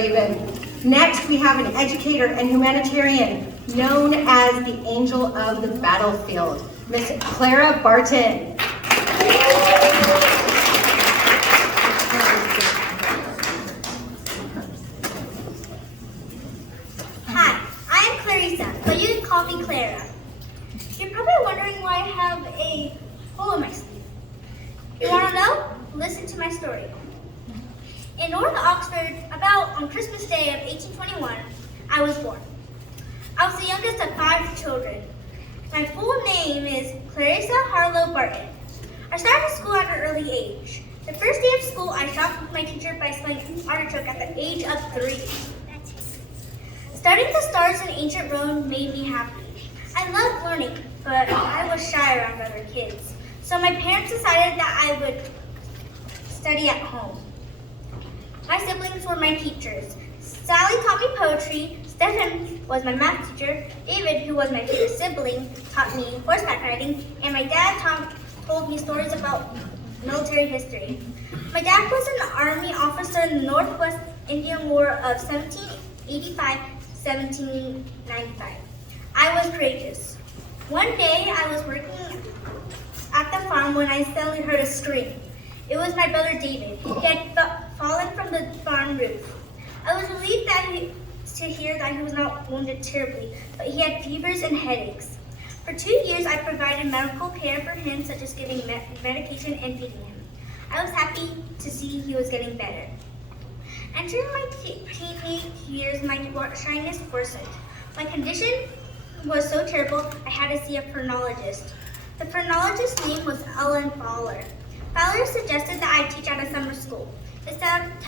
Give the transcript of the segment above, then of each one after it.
David. Next, we have an educator and humanitarian known as the Angel of the Battlefield, Miss Clara Barton. Hi, I'm Clarissa, but you can call me Clara. You're probably wondering why I have a hole in my sleeve. You want to know? Listen to my story. In North Oxford, about on Christmas Day of 1821, I was born. I was the youngest of 5 children. My full name is Clarissa Harlow Barton. I started school at an early age. The first day of school, I shocked my teacher by spelling artichoke at the age of 3. Studying the stars in ancient Rome made me happy. I loved learning, but I was shy around other kids. So my parents decided that I would study at home. My siblings were my teachers. Sally taught me poetry, Stephen was my math teacher, David, who was my favorite sibling, taught me horseback riding, and my dad told me stories about military history. My dad was an Army officer in the Northwest Indian War of 1785-1795. I was courageous. One day I was working at the farm when I suddenly heard a scream. It was my brother David. He had fallen from the barn roof. I was relieved to hear that he was not wounded terribly, but he had fevers and headaches. For 2 years, I provided medical care for him, such as giving medication and feeding him. I was happy to see he was getting better. Entering my teenage years, my shyness worsened. My condition was so terrible, I had to see a phrenologist. The phrenologist's name was Ellen Fowler. Fowler suggested that I teach at a summer school. It sounded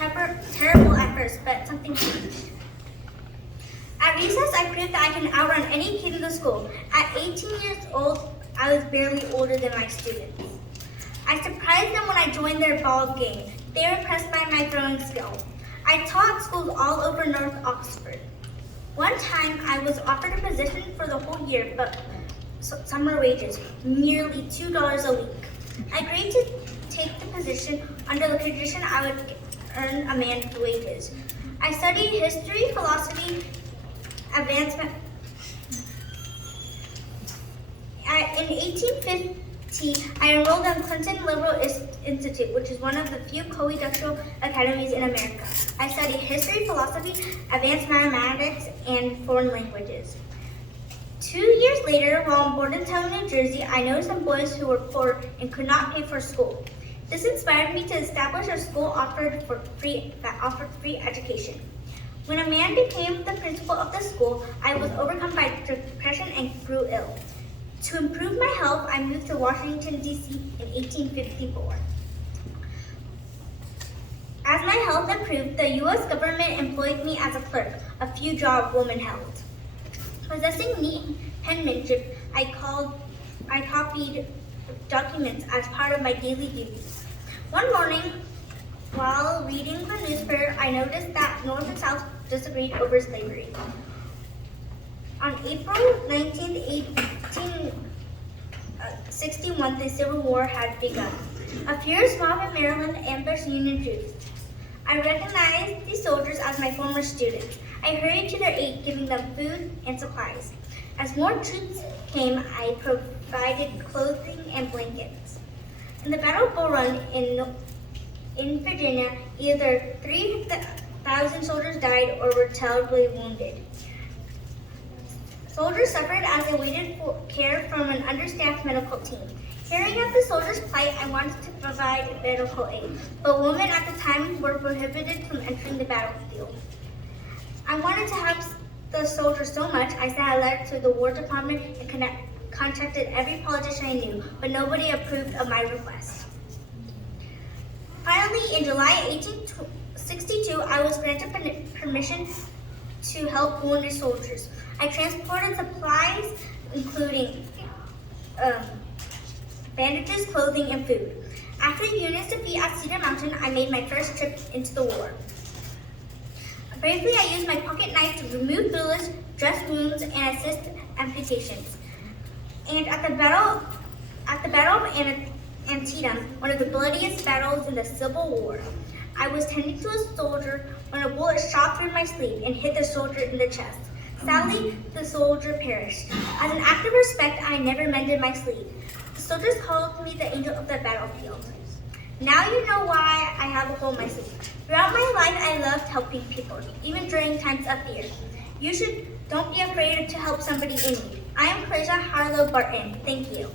terrible at first, but something changed. At recess, I proved that I can outrun any kid in the school. At 18 years old, I was barely older than my students. I surprised them when I joined their ball game. They were impressed by my throwing skill. I taught schools all over North Oxford. One time, I was offered a position for the whole year, but summer wages, nearly $2 a week. I agreed to take the position under the condition I would earn a man's wages. I studied history, philosophy, advancement. In 1850, I enrolled in Clinton Liberal Institute, which is one of the few co-educational academies in America. I studied history, philosophy, advanced mathematics, and foreign languages. 2 years later, while in Bordentown, New Jersey, I noticed some boys who were poor and could not pay for school. This inspired me to establish a school that offered free education. When a man became the principal of the school, I was overcome by depression and grew ill. To improve my health, I moved to Washington, D.C. in 1854. As my health improved, the U.S. government employed me as a clerk, a few job women held. Possessing neat penmanship, I copied documents as part of my daily duties. One morning, while reading the newspaper, I noticed that North and South disagreed over slavery. On April 19, 1861, the Civil War had begun. A fierce mob in Maryland ambushed Union troops. I recognized these soldiers as my former students. I hurried to their aid, giving them food and supplies. As more troops came, I provided clothing and blankets. In the Battle of Bull Run in Virginia, either 3,000 soldiers died or were terribly wounded. Soldiers suffered as they waited for care from an understaffed medical team. Hearing of the soldiers' plight, I wanted to provide medical aid, but women at the time were prohibited from entering the battlefield. I wanted to help the soldiers so much, I sent a letter to the War Department and contacted every politician I knew, but nobody approved of my request. Finally, in July 1862, I was granted permission to help wounded soldiers. I transported supplies, including bandages, clothing, and food. After the Union's defeat at Cedar Mountain, I made my first trip into the war. Bravely, I used my pocket knife to remove bullets, dress wounds, and assist amputations. And at the Battle of Antietam, one of the bloodiest battles in the Civil War, I was tending to a soldier when a bullet shot through my sleeve and hit the soldier in the chest. Sadly, the soldier perished. As an act of respect, I never mended my sleeve. The soldiers called me the angel of the battlefield. Now you know why I have a hole in my sleeve. Throughout my life, I loved helping people, even during times of fear. Don't be afraid to help somebody in need. I am Clara Barton. Thank you.